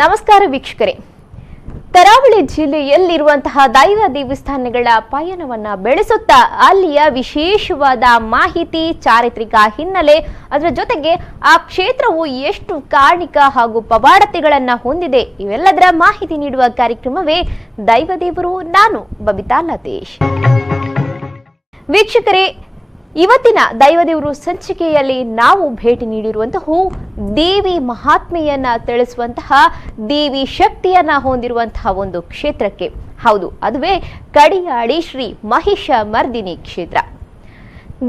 ನಮಸ್ಕಾರ ವೀಕ್ಷಕರೇ. ಕರಾವಳಿ ಜಿಲ್ಲೆಯಲ್ಲಿರುವಂತಹ ದೈವ ದೇವಸ್ಥಾನಗಳ ಪಯಣವನ್ನ ಬೆಳೆಸುತ್ತಾ ಅಲ್ಲಿಯ ವಿಶೇಷವಾದ ಮಾಹಿತಿ, ಚಾರಿತ್ರಿಕ ಹಿನ್ನೆಲೆ, ಅದರ ಜೊತೆಗೆ ಆ ಕ್ಷೇತ್ರವು ಎಷ್ಟು ಕಾಣಿಕ ಹಾಗೂ ಪವಾಡತೆಗಳನ್ನ ಹೊಂದಿದೆ ಇವೆಲ್ಲದರ ಮಾಹಿತಿ ನೀಡುವ ಕಾರ್ಯಕ್ರಮವೇ ದೈವದೇವರು. ನಾನು ಬಬಿತಾ ಲತೇಶ್. ವೀಕ್ಷಕರೇ, ಇವತ್ತಿನ ದೈವದೇವರು ಸಂಚಿಕೆಯಲ್ಲಿ ನಾವು ಭೇಟಿ ನೀಡಿರುವಂತಹ ದೇವಿ ಮಹಾತ್ಮೆಯನ್ನ ತಿಳಿಸುವಂತಹ, ದೇವಿ ಶಕ್ತಿಯನ್ನ ಹೊಂದಿರುವಂತಹ ಒಂದು ಕ್ಷೇತ್ರಕ್ಕೆ. ಹೌದು, ಅದುವೇ ಕಡಿಯಾಳಿ ಶ್ರೀ ಮಹಿಷ ಮರ್ದಿನಿ ಕ್ಷೇತ್ರ.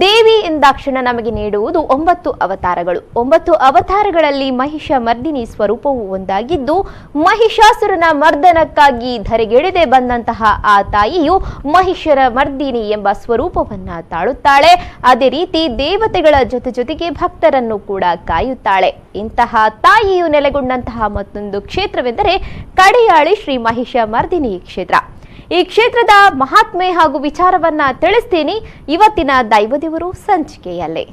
ದೇವಿ ಎಂದಾಕ್ಷಣ ನಮಗೆ ನೀಡುವುದು 9 ಅವತಾರಗಳು. 9 ಅವತಾರಗಳಲ್ಲಿ ಮಹಿಷ ಮರ್ದಿನಿ ಸ್ವರೂಪವು ಒಂದಾಗಿದ್ದು, ಮಹಿಷಾಸುರನ ಮರ್ದನಕ್ಕಾಗಿ ಧರೆಗೆಳೆದೆ ಬಂದಂತಹ ಆ ತಾಯಿಯು ಮಹಿಷರ ಮರ್ದಿನಿ ಎಂಬ ಸ್ವರೂಪವನ್ನ ತಾಳುತ್ತಾಳೆ. ಅದೇ ರೀತಿ ದೇವತೆಗಳ ಜೊತೆಗೆ ಭಕ್ತರನ್ನು ಕೂಡ ಕಾಯುತ್ತಾಳೆ. ಇಂತಹ ತಾಯಿಯು ನೆಲೆಗೊಂಡಂತಹ ಮತ್ತೊಂದು ಕ್ಷೇತ್ರವೆಂದರೆ ಕಡಿಯಾಳಿ ಶ್ರೀ ಮಹಿಷ ಮರ್ದಿನಿ ಕ್ಷೇತ್ರ. ಈ ಕ್ಷೇತ್ರದ ಮಹಾತ್ಮೆ ಹಾಗೂ ವಿಚಾರವನ್ನ ತಿಳಿಸ್ತೀನಿ ಇವತ್ತಿನ ದೈವದೇವರು ಸಂಚಿಕೆಯಲ್ಲಿ.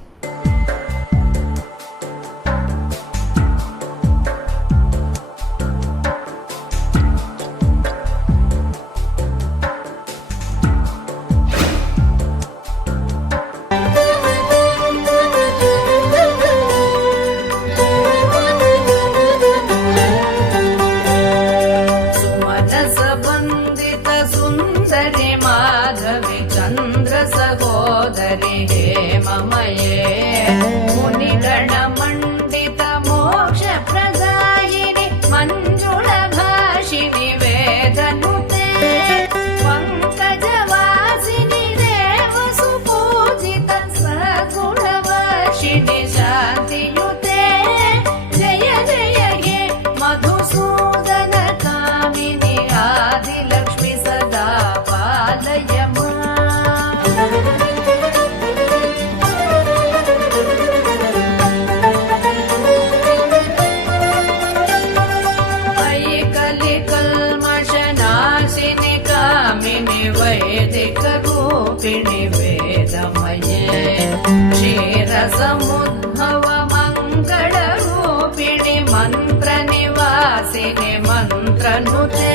समुद्भव मंगल रूपिणी मंत्र निवासिनी मंत्रनुते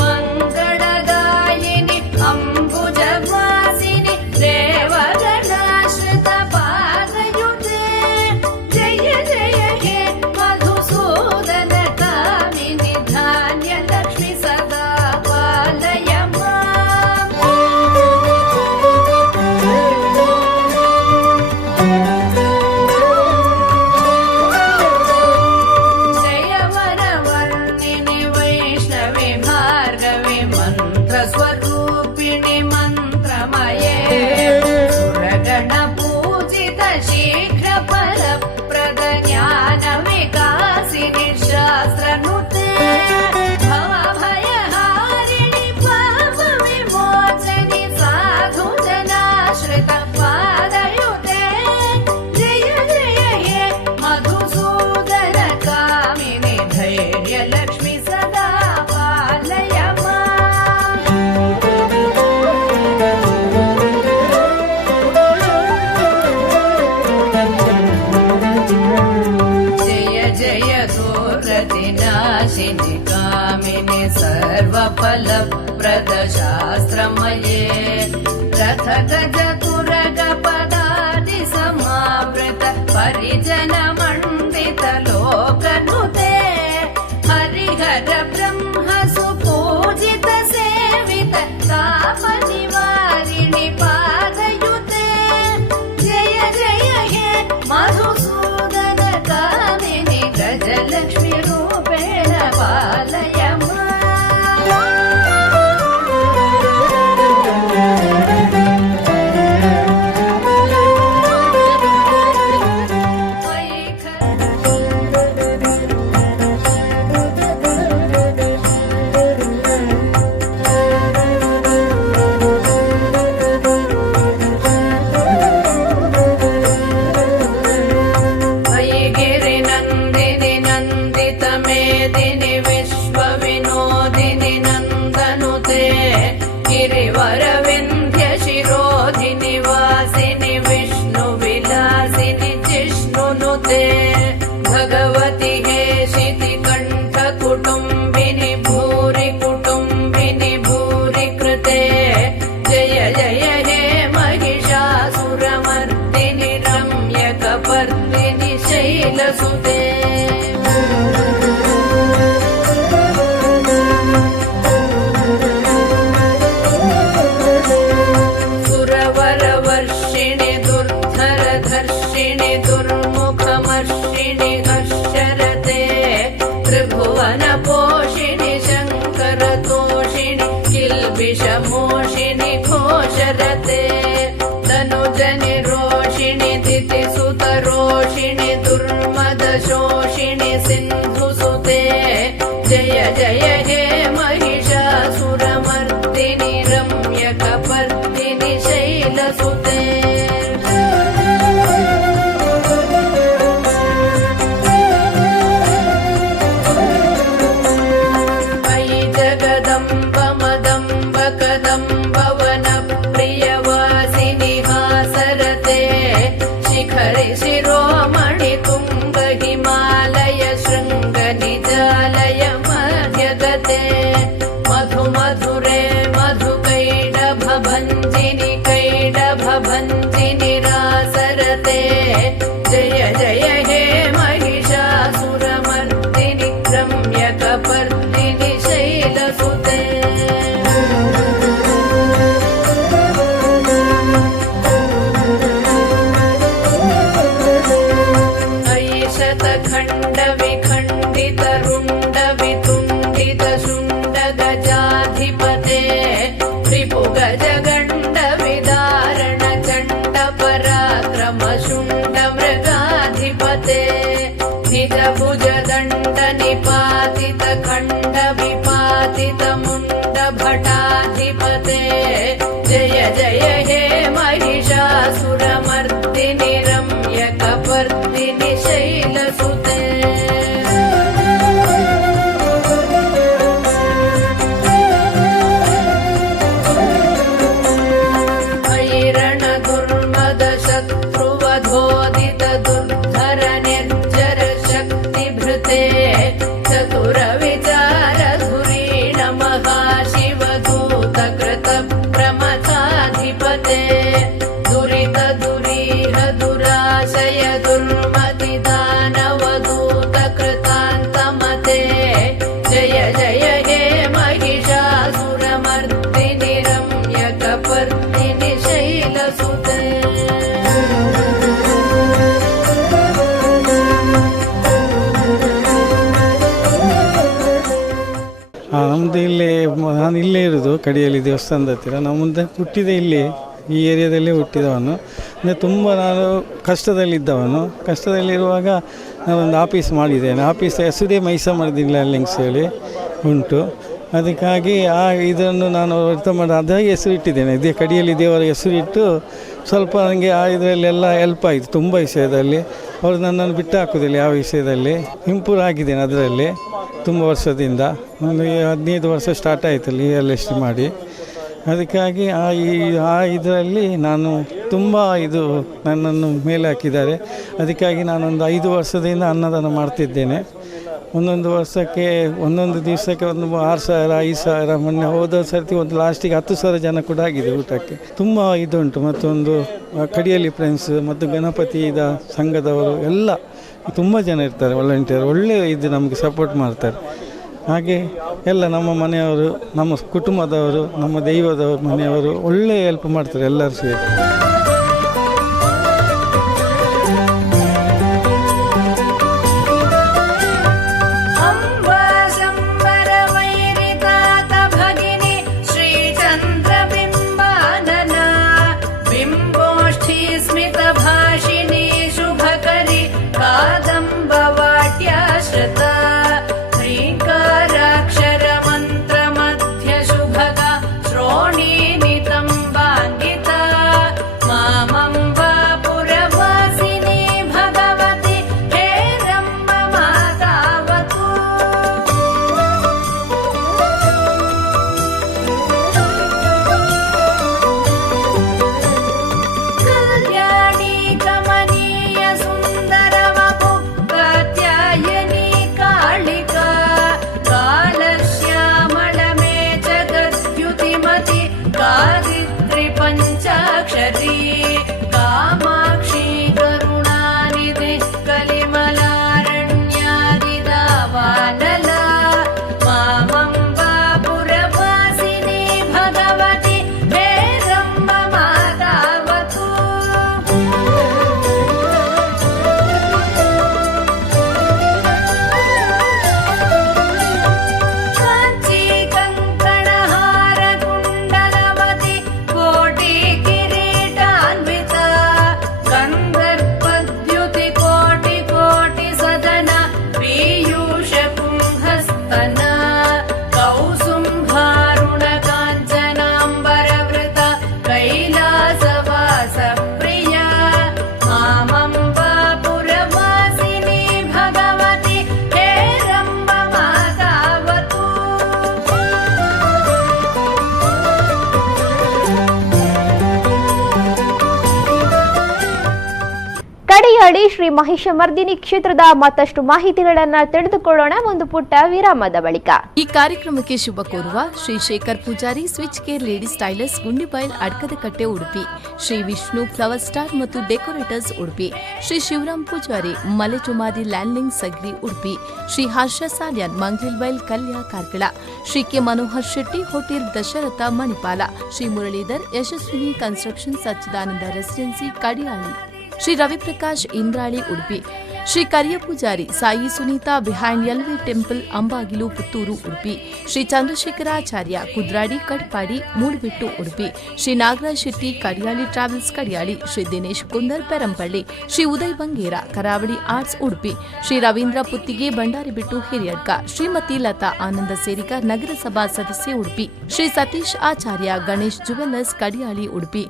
मंगलदायिनी अंबुजवासिनी देवगणाश्रित पादयुते जय जय हे मधुसूदन कामिनी धान्य लक्ष्मी सदा पालय स्वरूपिणी मंत्रमये सुरगण पूजित शीघ्र फलप्रद ज्ञान विकासिनी शास्त्रनुते भवभयहारिणि पाप विमोचनि साधु जनाश्रित पादयुते जय जय हे मधुसूदन कामिनी धैर्य लक्ष्मी सदा पालय नाशिनि कामिनि सर्वफलप्रद शास्त्रमये रथ गज तुरग पदाति समावृत परिजन मंडित लोकनुते हरिहर ब्रह्म सुपूजित सेवित ताप निवारिणि पादयुते जय जय हे मधुसूदन कामिनि गजलक्ष्मी रूपेण पालय भगवती हे शितिकण्ठ जय जय हे महिषासुरमर्दिनि रम्यकपर्दिनि शैलसुते अयि जगदम्ब मदम्ब कदम्ब वनप्रियवासिनि हासरते शिखरि शिरोमणि तुङ्ग हिमालय शृङ्ग निजालय मध्यगते मधु मधुरे मधुकैडभभञ्जिनि कैडभभञ्जिनि रासरते जय जय हे महिषासुरमर्दिनि रम्यकपर्दिनि शैलसुते अयि शतखण्ड विखण्डित रुण्ड वितुण्डित शुण्ड गजाधिपते रिपुगज गण्ड विदारण चण्ड पराक्रम शुण्ड मृगाधिपते निज भुज दण्ड निपातित खण्ड विपातित मुण्ड भटाधिपते जय जय हे महिषासुरमर्दिनि रम्यकपर्दिनि शैलसुते अयि रणदुर्मद शत्रुवधोदित दुर्धर निर्जर शक्तिभृते चतुर विचार धुरीण महाशिवदूत कृत प्रमथाधिपते दुरित दुरीह दुराशय दुर्मति दानवदूत कृतान्तमते जय जय हे महिषासुरमर्दिनि रम्यकपर्दिनि शैलसुते ನಮ್ಮದು ಇಲ್ಲೇ ನಾನು ಇಲ್ಲೇ ಇರೋದು ಕಡಿಯಲ್ಲಿ ದೇವಸ್ಥಾನದ ಹತ್ತಿರ. ನಾವು ಮುಂದೆ ಹುಟ್ಟಿದ ಇಲ್ಲಿ ಈ ಏರಿಯಾದಲ್ಲೇ ಹುಟ್ಟಿದವನು. ಅಂದರೆ ತುಂಬ ನಾನು ಕಷ್ಟದಲ್ಲಿರುವಾಗ ನಾನೊಂದು ಆಫೀಸ್ ಮಾಡಿದ್ದೇನೆ. ಆಫೀಸ್ ಹೆಸರೇ ಮೈಸಮರ್ದಿಲ್ಲ ಲಿಂಕ್ಸ್ ಹೇಳಿ ಉಂಟು. ಅದಕ್ಕಾಗಿ ಇದನ್ನು ನಾನು ಅರ್ಥ ಮಾಡಿ ಅದಾಗಿ ಹೆಸರು ಇಟ್ಟಿದ್ದೇನೆ. ಇದೇ ಕಡಿಯಲ್ಲಿ ದೇವರ ಹೆಸರಿಟ್ಟು ಸ್ವಲ್ಪ ನನಗೆ ಇದರಲ್ಲೆಲ್ಲ ಹೆಲ್ಪ್ ಆಯಿತು ತುಂಬ ವಿಷಯದಲ್ಲಿ. ಅವರು ನನ್ನನ್ನು ಬಿಟ್ಟು ಹಾಕೋದಿಲ್ಲ ಯಾವ ವಿಷಯದಲ್ಲಿ. ಇಂಪ್ರೂವ್ ಆಗಿದ್ದೇನೆ ಅದರಲ್ಲಿ ತುಂಬ ವರ್ಷದಿಂದ. ಒಂದು 15 ವರ್ಷ ಸ್ಟಾರ್ಟ್ ಆಯಿತಲ್ಲಿ ರಿಯಲ್ ಮಾಡಿ. ಅದಕ್ಕಾಗಿ ಇದರಲ್ಲಿ ನಾನು ತುಂಬ ನನ್ನನ್ನು ಮೇಲೆ ಹಾಕಿದ್ದಾರೆ. ಅದಕ್ಕಾಗಿ ನಾನೊಂದು 5 ವರ್ಷದಿಂದ ಅನ್ನದಾನ ಮಾಡ್ತಿದ್ದೇನೆ. ಒಂದೊಂದು ವರ್ಷಕ್ಕೆ ಒಂದೊಂದು ದಿವಸಕ್ಕೆ ಒಂದು 6,000 5,000 ಮೊನ್ನೆ ಹೋದ ಸರ್ತಿ ಒಂದು ಲಾಸ್ಟಿಗೆ 10,000 ಜನ ಕೂಡ ಆಗಿದೆ ಊಟಕ್ಕೆ. ತುಂಬ ಇದುಂಟು. ಮತ್ತೊಂದು ಕಡಿಯಲ್ಲಿ ಫ್ರೆಂಡ್ಸ್ ಮತ್ತು ಗಣಪತಿ ಸಂಘದವರು ಎಲ್ಲ ತುಂಬ ಜನ ಇರ್ತಾರೆ ವಾಲಂಟಿಯರ್. ಒಳ್ಳೆ ನಮಗೆ ಸಪೋರ್ಟ್ ಮಾಡ್ತಾರೆ. ಹಾಗೆ ಎಲ್ಲ ನಮ್ಮ ಮನೆಯವರು, ನಮ್ಮ ಕುಟುಂಬದವರು, ನಮ್ಮ ದೈವದವರು ಮನೆಯವರು ಒಳ್ಳೆ ಹೆಲ್ಪ್ ಮಾಡ್ತಾರೆ ಎಲ್ಲರೂ ಸೇರಿ. मा ಮಾಡಿ ಶ್ರೀ ಮಹಿಷಮರ್ದಿನಿ ಕ್ಷೇತ್ರದ ಮತ್ತಷ್ಟು ಮಾಹಿತಿಗಳನ್ನು ತಿಳಿದುಕೊಳ್ಳೋಣ ಒಂದು ಪುಟ್ಟ ವಿರಾಮದ ಬಳಿಕ. ಈ ಕಾರ್ಯಕ್ರಮಕ್ಕೆ ಶುಭ ಕೋರುವ Shri Shekhar Poojari switch care ladies tailors Gundibail Adkadakatte Udupi, Shri Vishnu flower star ಮತ್ತು ಡೆಕೋರೇಟರ್ಸ್ ಉಡುಪಿ, ಶ್ರೀ ಶಿವರಾಮ್ ಪೂಜಾರಿ ಮಲೆಚುಮಾದಿ ಲ್ಯಾಂಡ್ಲಿಂಗ್ Sagri Udupi, Shri Harsha Salian Manglilbail Kalya Karkala, Shri K Manohar Shetty hotel Dasharatha Manipal, Shri Muralidhar Yashaswini construction Sachchidananda residency Kadiyali, Shri Raviprakash Indrali Udupi, Shri Kariya Poojari Sai Sunita behind LV temple Ambagilu Puttur Udupi, Shri Chandrashekaracharya Kudradi Kadpadi ಮೂಡುಬಿಟ್ಟು Udupi, Shri Nagaraj Shetty ಕಡಿಯಾಳಿ ಟ್ರಾವೆಲ್ಸ್ ಕಡಿಯಾಳಿ, ಶ್ರೀ ದಿನೇಶ್ ಕುಂದರ್ ಪೆರಂಪಳ್ಳಿ, ಶ್ರೀ ಉದಯ್ ಬಂಗೇರ ಕರಾವಳಿ ಆರ್ಟ್ಸ್ ಉಡುಪಿ, ಶ್ರೀ ರವೀಂದ್ರ ಪುತ್ತಿಗೆ ಬಂಡಾರಿಬಿಟ್ಟು ಹಿರಿಯಡ್ಕ, ಶ್ರೀಮತಿ ಲತಾ ಆನಂದ ಸೇರಿಕರ್ ನಗರಸಭಾ ಸದಸ್ಯೆ ಉಡುಪಿ, ಶ್ರೀ ಸತೀಶ್ ಆಚಾರ್ಯ ಗಣೇಶ್ ಜುವೆಲ್ಲರ್ಸ್ ಕಡಿಯಾಳಿ ಉಡುಪಿ.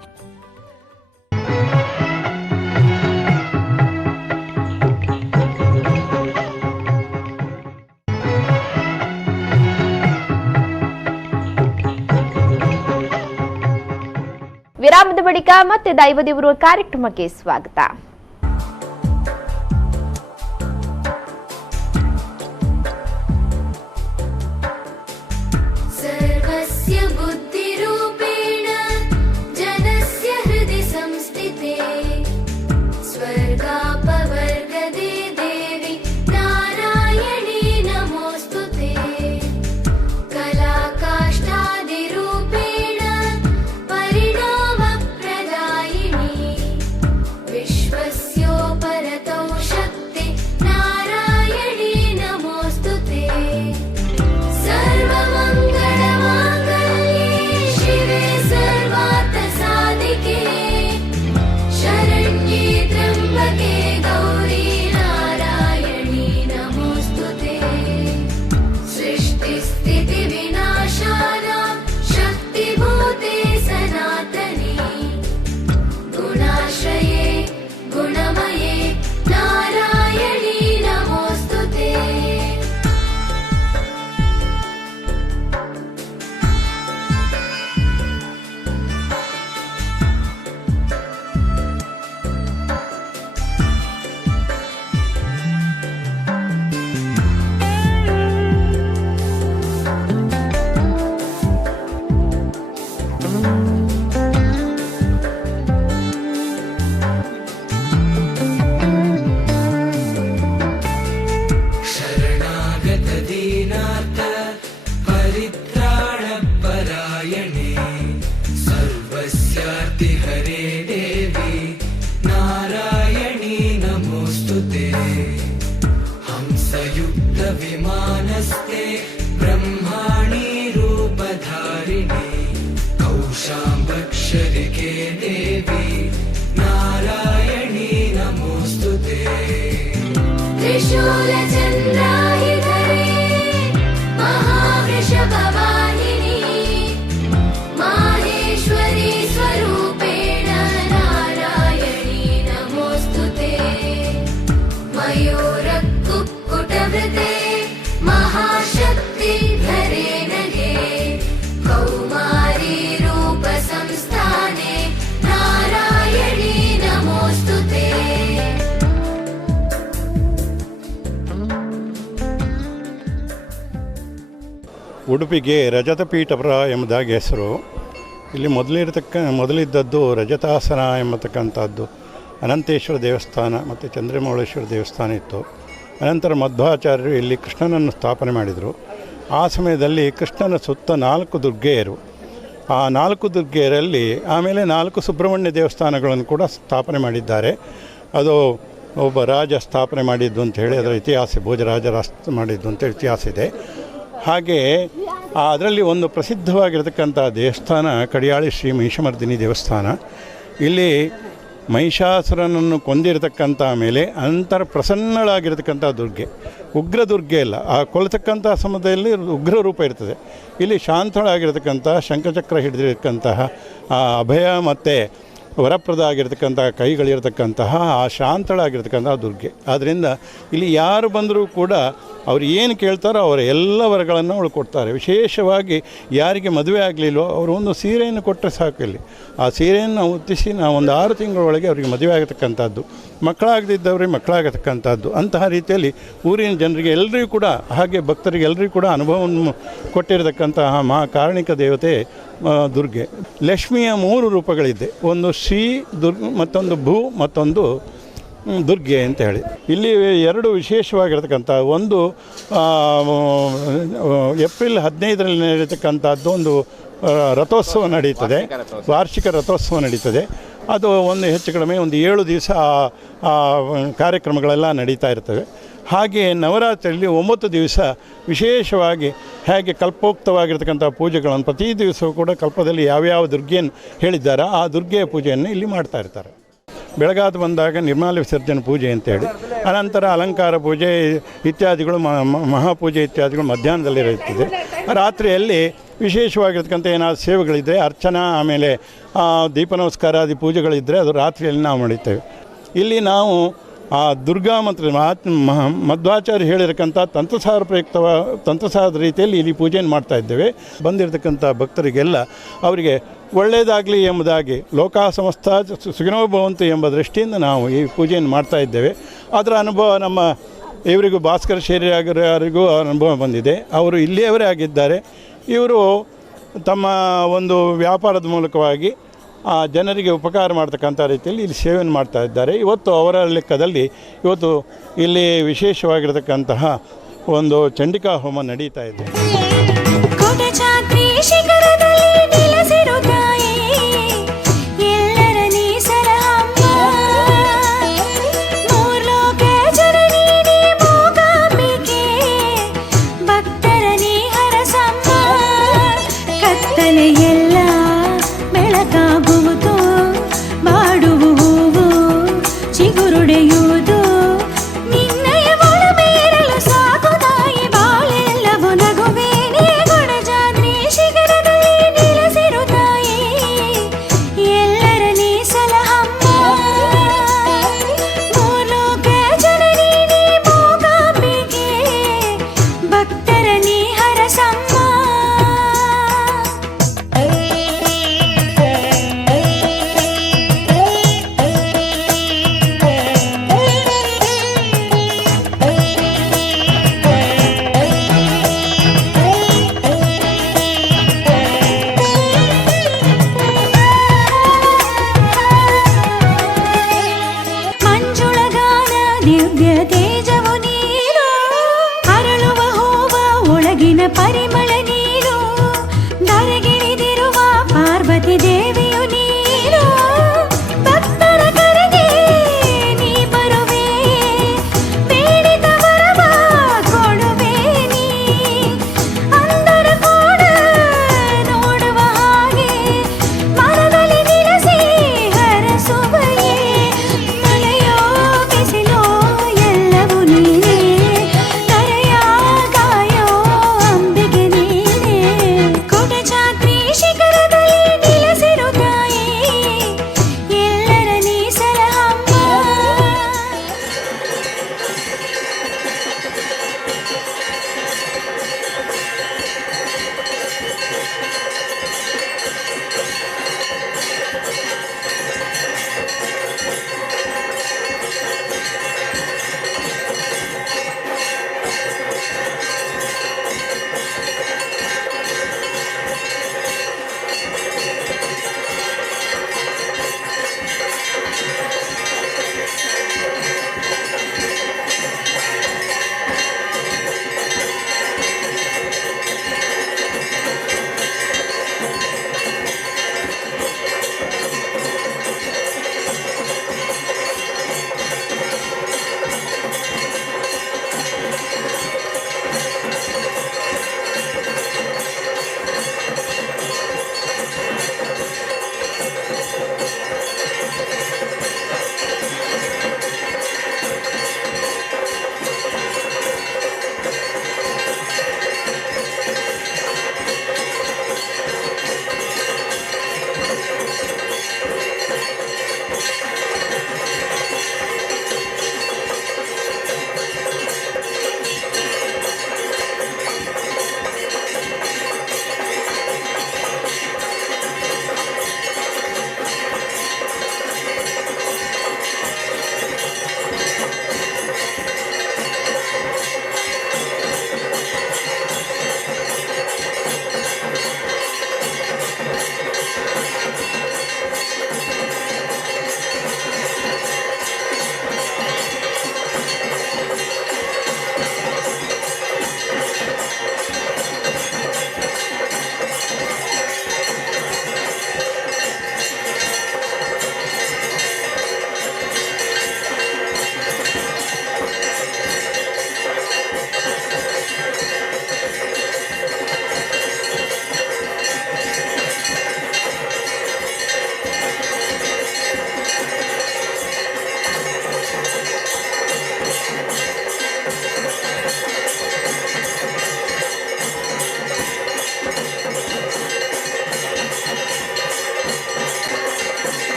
ವಿರಾಮದ ಬಳಿಕ ಮತ್ತೆ ದೈವದೇವರು ಕಾರ್ಯಕ್ರಮಕ್ಕೆ ಸ್ವಾಗತ. ಸರ್ವಸ್ಯ ಬುದ್ಧಿರೂಪೇಣ ಜನಸ್ಯ ಹೃದಯ ಸಂಸ್ಥಿತೆ ಸ್ವರ್ಗಾಪವರ್ಗದೇ ದೇವಿ ನಾರಾಯಣೀ ನಮೋಸ್ತುತೆ ಕಲಾಕಾಷ್ಠಾದಿರೂಪೇಣ ಪರಿಣಾಮ ಪ್ರದಾಯಿನಿ ವಿಶ್ವಸ್ಯೋಪರತೌ ಶಕ್ತಿ ನಾರಾಯಣೀ ನಮೋಸ್ತುತೆ सर्वमङ्गलमाङ्गल्ये शिवे सर्वार्थसाधिके शरण्ये त्र्यम्बके गौरी नारायणी नमोऽस्तुते सृष्टिस्थितिविनाशानां शक्तिभूते सनातने गुणाश्रये गुणमये नारायणी नमोऽस्तुते शरणागतदीनार्थ परित्राणपरायणे सर्वस्यार्तिहरे देवी नारायणी नमोऽस्तुते हंसयुक्तविमानस्ते ब्रह्माणि रूपधारिणे कौशाम्बक्षरिके देवी नारायणी नमोऽस्तुते त्रिशूलचन्द्रायुधरे महावृषभवाहिनी माहेश्वरी स्वरूपेण नारायणी नमोऽस्तुते मयूरकुक्कुटवृते महाशक्तिधरे नगे कौमारी रूपसंस्थाने नारायणी नमोऽस्तुते ಉಡುಪಿಗೆ ರಜತಪೀಠಪುರ ಎಂಬುದಾಗಿ ಹೆಸರು. ಇಲ್ಲಿ ಮೊದಲಿದ್ದದ್ದು ರಜತಾಸನ ಎಂಬತಕ್ಕಂಥದ್ದು ಅನಂತೇಶ್ವರ ದೇವಸ್ಥಾನ ಮತ್ತು ಚಂದ್ರಮೌಳೇಶ್ವರ ದೇವಸ್ಥಾನ ಇತ್ತು. ಅನಂತರ ಮಧ್ವಾಚಾರ್ಯರು ಇಲ್ಲಿ ಕೃಷ್ಣನನ್ನು ಸ್ಥಾಪನೆ ಮಾಡಿದರು. ಆ ಸಮಯದಲ್ಲಿ ಕೃಷ್ಣನ ಸುತ್ತ 4 ದುರ್ಗೆಯರು, ಆ 4 ದುರ್ಗೆಯರಲ್ಲಿ ಆಮೇಲೆ 4 ಸುಬ್ರಹ್ಮಣ್ಯ ದೇವಸ್ಥಾನಗಳನ್ನು ಕೂಡ ಸ್ಥಾಪನೆ ಮಾಡಿದ್ದಾರೆ. ಅದು ಒಬ್ಬ ರಾಜ ಸ್ಥಾಪನೆ ಮಾಡಿದ್ದು ಅಂತ ಹೇಳಿ ಅದರ ಇತಿಹಾಸ, ಭೋಜರಾಜ ಮಾಡಿದ್ದು ಅಂತ ಇತಿಹಾಸ ಇದೆ. ಹಾಗೆ ಅದರಲ್ಲಿ ಒಂದು ಪ್ರಸಿದ್ಧವಾಗಿರತಕ್ಕಂಥ ದೇವಸ್ಥಾನ ಕಡಿಯಾಳಿ ಶ್ರೀ ಮಹಿಷಮರ್ದಿನಿ ದೇವಸ್ಥಾನ. ಇಲ್ಲಿ ಮಹಿಷಾಸುರನನ್ನು ಕೊಂದಿರತಕ್ಕಂಥ ಮೇಲೆ ಅಂತರ ಪ್ರಸನ್ನಳಾಗಿರತಕ್ಕಂಥ ದುರ್ಗೆ, ಉಗ್ರ ದುರ್ಗೆ ಅಲ್ಲ, ಆ ಕೊಲ್ತಕ್ಕಂಥ ಸಮಯದಲ್ಲಿ ಉಗ್ರ ರೂಪ ಇರ್ತದೆ. ಇಲ್ಲಿ ಶಾಂತಳಾಗಿರತಕ್ಕಂಥ ಶಂಖಚಕ್ರ ಹಿಡಿದಿರತಕ್ಕಂತಹ ಆ ಅಭಯ ಮತ್ತು ವರಪ್ರದ ಆಗಿರತಕ್ಕಂಥ ಕೈಗಳಿರತಕ್ಕಂತಹ ಆ ಶಾಂತಳಾಗಿರ್ತಕ್ಕಂಥ ದುರ್ಗೆ. ಆದ್ದರಿಂದ ಇಲ್ಲಿ ಯಾರು ಬಂದರೂ ಕೂಡ ಅವ್ರು ಏನು ಕೇಳ್ತಾರೋ ಅವರ ಎಲ್ಲ ವರಗಳನ್ನು ಅವಳು ಕೊಡ್ತಾರೆ. ವಿಶೇಷವಾಗಿ ಯಾರಿಗೆ ಮದುವೆ ಆಗಲಿಲ್ಲೋ ಅವರು ಒಂದು ಸೀರೆಯನ್ನು ಕೊಟ್ಟರೆ ಸಾಕು. ಇಲ್ಲಿ ಆ ಸೀರೆಯನ್ನು ಹೊತ್ತಿಸಿ ನಾವು ಒಂದು 6 ತಿಂಗಳೊಳಗೆ ಅವರಿಗೆ ಮದುವೆ ಆಗತಕ್ಕಂಥದ್ದು ಮಕ್ಕಳಾಗದಿದ್ದವ್ರಿಗೆ ಮಕ್ಕಳಾಗತಕ್ಕಂಥದ್ದು. ಅಂತಹ ರೀತಿಯಲ್ಲಿ ಊರಿನ ಜನರಿಗೆ ಎಲ್ಲರಿಗೂ ಕೂಡ ಹಾಗೆ ಭಕ್ತರಿಗೆ ಎಲ್ಲರಿಗೂ ಕೂಡ ಅನುಭವವನ್ನು ಕೊಟ್ಟಿರತಕ್ಕಂತಹ ಕಾರಣಿಕ ದೇವತೆ ದುರ್ಗೆ. ಲಕ್ಷ್ಮಿಯ 3 ರೂಪಗಳಿದೆ, ಒಂದು ಶ್ರೀ ಮತ್ತೊಂದು ಭೂ, ಮತ್ತೊಂದು ದುರ್ಗೆ ಅಂತ ಹೇಳಿ. ಇಲ್ಲಿ 2 ವಿಶೇಷವಾಗಿರ್ತಕ್ಕಂಥ, ಒಂದು ಏಪ್ರಿಲ್ 15ರಲ್ಲಿ ನಡೆಯತಕ್ಕಂಥದ್ದು ಒಂದು ರಥೋತ್ಸವ ನಡೀತದೆ, ವಾರ್ಷಿಕ ರಥೋತ್ಸವ ನಡೀತದೆ. ಅದು ಒಂದು ಹೆಚ್ಚು ಕಡಿಮೆ ಒಂದು 7 ದಿವಸ ಕಾರ್ಯಕ್ರಮಗಳೆಲ್ಲ ನಡೀತಾ ಇರ್ತವೆ. ಹಾಗೆ ನವರಾತ್ರಿಯಲ್ಲಿ 9 ದಿವಸ ವಿಶೇಷವಾಗಿ ಹೇಗೆ ಕಲ್ಪೋಕ್ತವಾಗಿರ್ತಕ್ಕಂಥ ಪೂಜೆಗಳನ್ನು ಪ್ರತಿ ದಿವಸವೂ ಕೂಡ ಕಲ್ಪದಲ್ಲಿ ಯಾವ್ಯಾವ ದುರ್ಗೆಯನ್ನು ಹೇಳಿದ್ದಾರೋ ಆ ದುರ್ಗೆಯ ಪೂಜೆಯನ್ನು ಇಲ್ಲಿ ಮಾಡ್ತಾ ಇರ್ತಾರೆ. ಬೆಳಗಾದ ಬಂದಾಗ ನಿರ್ಮಾಲ್ಯ ವಿಸರ್ಜನೆ ಪೂಜೆ ಅಂತೇಳಿ, ಅನಂತರ ಅಲಂಕಾರ ಪೂಜೆ ಇತ್ಯಾದಿಗಳು, ಮಹಾಪೂಜೆ ಇತ್ಯಾದಿಗಳು ಮಧ್ಯಾಹ್ನದಲ್ಲಿರುತ್ತದೆ. ರಾತ್ರಿಯಲ್ಲಿ ವಿಶೇಷವಾಗಿರ್ತಕ್ಕಂಥ ಏನಾದರೂ ಸೇವೆಗಳಿದ್ದರೆ, ಅರ್ಚನಾ, ಆಮೇಲೆ ದೀಪ ನಮಸ್ಕಾರಾದಿ ಪೂಜೆಗಳಿದ್ದರೆ ಅದು ರಾತ್ರಿಯಲ್ಲಿ ನಾವು ಮಾಡುತ್ತೇವೆ. ಇಲ್ಲಿ ನಾವು ಆ ದುರ್ಗಾ ಮಂತ್ರ ಮಧ್ವಾಚಾರ್ಯ ಹೇಳಿರತಕ್ಕಂಥ ತಂತ್ರಸಾರದ ರೀತಿಯಲ್ಲಿ ಇಲ್ಲಿ ಪೂಜೆಯನ್ನು ಮಾಡ್ತಾ ಇದ್ದೇವೆ. ಬಂದಿರತಕ್ಕಂಥ ಭಕ್ತರಿಗೆಲ್ಲ ಅವರಿಗೆ ಒಳ್ಳೆಯದಾಗಲಿ ಎಂಬುದಾಗಿ ಲೋಕ ಸಮಸ್ತ ಸುಖಿನೋ ಭವಂತು ಎಂಬ ದೃಷ್ಟಿಯಿಂದ ನಾವು ಈ ಪೂಜೆಯನ್ನು ಮಾಡ್ತಾ ಇದ್ದೇವೆ. ಅದರ ಅನುಭವ ನಮ್ಮ ಇವರಿಗೂ ಭಾಸ್ಕರ ಶೇರಿಯಾಗರಿಗೂ ಅನುಭವ ಬಂದಿದೆ. ಅವರು ಇಲ್ಲಿಯವರೇ ಆಗಿದ್ದಾರೆ. ಇವರು ತಮ್ಮ ಒಂದು ವ್ಯಾಪಾರದ ಮೂಲಕವಾಗಿ ಆ ಜನರಿಗೆ ಉಪಕಾರ ಮಾಡ್ತಕ್ಕಂಥ ರೀತಿಯಲ್ಲಿ ಇಲ್ಲಿ ಸೇವೆಯನ್ನು ಮಾಡ್ತಾ ಇದ್ದಾರೆ. ಇವತ್ತು ಅವರ ಲೆಕ್ಕದಲ್ಲಿ ಇವತ್ತು ಇಲ್ಲಿ ವಿಶೇಷವಾಗಿರತಕ್ಕಂತಹ ಒಂದು ಚಂಡಿಕಾ ಹೋಮ ನಡೀತಾ ಇದೆ. ಪರಿಮಳ ನೀರು ಧರೆಗಿಳಿದಿರುವ ಪಾರ್ವತಿ ದೇವಿಯು ನೀರು ಭಕ್ತರ ಕರೆಗೆ ನೀ ಬರುವೆ ಬೇಡಿದ ವರವ ಕೊಡುವೆ ನೀ ಅಂದರ ಕೂಡ ನೋಡುವ ಹಾಗೆ ಮನದಲ್ಲಿ ನಿಲ್ಲಿಸಿ ಹರಸುವೆಯೇ ಮಳೆಯೋ ಬಿಸಿಲೋ ಎಲ್ಲವೂ ನೀನೇ ಕರೆಯ ಗಾಯೋ ಅಂಬಿಗೆ ನೀ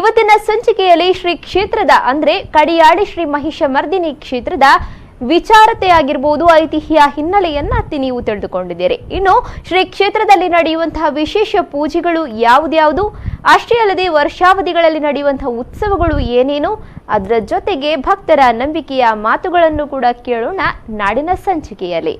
ಇವತ್ತಿನ ಸಂಚಿಕೆಯಲ್ಲಿ ಶ್ರೀ ಕ್ಷೇತ್ರದ ಅಂದ್ರೆ ಕಡಿಯಾಡಿ ಶ್ರೀ ಮಹಿಷಮರ್ದಿನಿ ಕ್ಷೇತ್ರದ ವಿಚಾರತೆ ಆಗಿರಬಹುದು, ಐತಿಹ್ಯ ಹಿನ್ನೆಲೆಯನ್ನ ನೀವು ತಿಳಿದುಕೊಂಡಿದ್ದೀರಿ. ಇನ್ನು ಶ್ರೀ ಕ್ಷೇತ್ರದಲ್ಲಿ ನಡೆಯುವಂತಹ ವಿಶೇಷ ಪೂಜೆಗಳು ಯಾವುದ್ಯಾವುದು, ಅಷ್ಟೇ ಅಲ್ಲದೆ ವರ್ಷಾವಧಿಗಳಲ್ಲಿ ನಡೆಯುವಂತಹ ಉತ್ಸವಗಳು ಏನೇನು, ಅದರ ಜೊತೆಗೆ ಭಕ್ತರ ನಂಬಿಕೆಯ ಮಾತುಗಳನ್ನು ಕೂಡ ಕೇಳೋಣ ನಾಡಿನ ಸಂಚಿಕೆಯಲ್ಲಿ.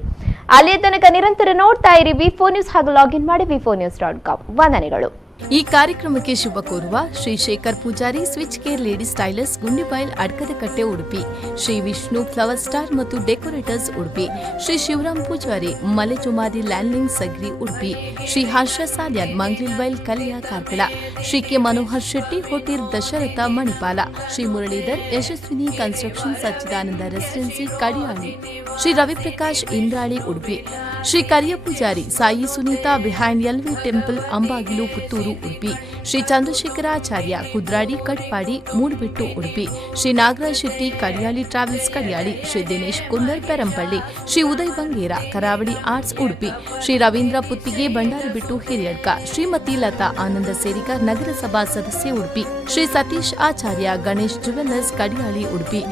ಅಲ್ಲಿಯ ತನಕ ನಿರಂತರ ನೋಡ್ತಾ ಇರಿ ವಿ4 ನ್ಯೂಸ್ ಹಾಗೂ ಲಾಗಿನ್ ಮಾಡಿ v4news.com. ವಂದನೆಗಳು. ಈ ಕಾರ್ಯಕ್ರಮಕ್ಕೆ ಶುಭ ಕೋರುವ Shri Shekhar Poojari, switch care ladies tailors, Gundibail, Adkadakatte, Udupi. Shri Vishnu flower star ಮತ್ತು ಡೆಕೋರೇಟರ್ಸ್, ಉಡುಪಿ. ಶ್ರೀ ಶಿವರಾಮ್ ಪೂಜಾರಿ, ಮಲೆಚುಮಾದಿ ಲ್ಯಾಂಡ್ಲಿಂಗ್, ಸಗ್ರಿ, ಉಡುಪಿ. ಶ್ರೀ ಹರ್ಷ ಸಾಲ್ಯಾನ್, ಮಂಗ್ಲಿಲ್ಬೈಲ್, ಕಲಿಯ, Karkala. Shri K Manohar Shetty, hotel Dasharatha, Manipal. Shri Muralidhar, Yashaswini construction, Sachchidananda residency, Kadiyali. Shri Raviprakash, Indrali, Udupi. Shri Kariya Poojari, Sai Sunita, behind LV temple, Ambagilu, Puttur, Udupi. Shri Chandrashekaracharya, Kudradi, Kadpadi, ಮೂಡುಬಿಟ್ಟು, Udupi. Shri Nagaraj Shetty, ಕಡಿಯಾಳಿ ಟ್ರಾವೆಲ್ಸ್, ಕಡಿಯಾಳಿ. ಶ್ರೀ ದಿನೇಶ್ ಕುಂದರ್, ಪೆರಂಪಳ್ಳಿ. ಶ್ರೀ ಉದಯ್ ಬಂಗೇರ, ಕರಾವಳಿ ಆರ್ಟ್ಸ್, ಉಡುಪಿ. ಶ್ರೀ ರವೀಂದ್ರ ಪುತ್ತಿಗೆ, ಬಂಡಾರಬಿಟ್ಟು, ಹಿರಿಯಡ್ಕ. ಶ್ರೀಮತಿ ಲತಾ ಆನಂದ ಸೇರಿಗ, ನಗರಸಭಾ ಸದಸ್ಯೆ, ಉಡುಪಿ. ಶ್ರೀ ಸತೀಶ್ ಆಚಾರ್ಯ, ಗಣೇಶ್ ಜುವೆಲ್ಲರ್ಸ್, ಕಡಿಯಾಳಿ, ಉಡುಪಿ.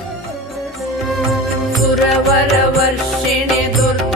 ಸುರವರ ವರ್ಷಿಣಿ ದುರ್ಗ